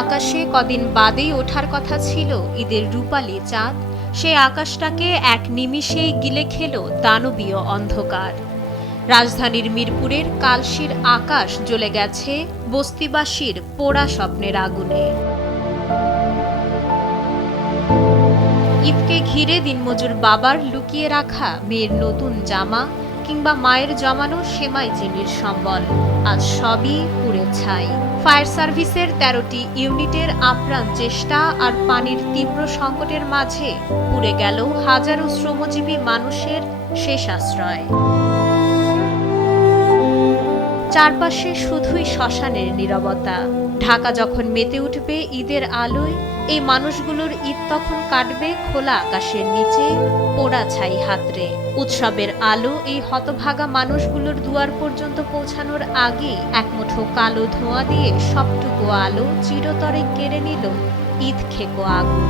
আকাশে কদিন বাদেই ওঠার কথা ছিল ঈদের রূপালী চাঁদ, সে আকাশটাকে এক নিমিষেই গিলে খেল দানবীয় অন্ধকার। রাজধানীর মিরপুরের কালশির আকাশ জ্বলে গেছে বস্তিবাসীর পোড়া স্বপ্নের আগুনে। ঈদকে ঘিরে দিনমজুর বাবার লুকিয়ে রাখা মেয়ের নতুন জামা কিংবা মায়ের জমানো সেমাই চিনির সম্বল আজ সবই পুড়ে ছাই। ফায়ার সার্ভিসের ১৩টি ইউনিটের আপ্রাণ চেষ্টা আর পানির তীব্র সংকটের মাঝে পুড়ে গেল হাজারো শ্রমজীবী মানুষের শেষ আশ্রয়। চারপাশে শুধুই শ্মশানের নীরবতা। ঢাকা যখন মেতে উঠবে ঈদের আলোয়, এই মানুষগুলোর ঈদ তখন কাটবে খোলা আকাশের নিচে পোড়া ছাই হাতড়ে। উৎসবের আলো এই হতভাগা মানুষগুলোর দুয়ার পর্যন্ত পৌঁছানোর আগেই একমুঠো কালো ধোঁয়া দিয়ে সবটুকু আলো চিরতরে কেড়ে নিল ঈদ খেকো আগুন।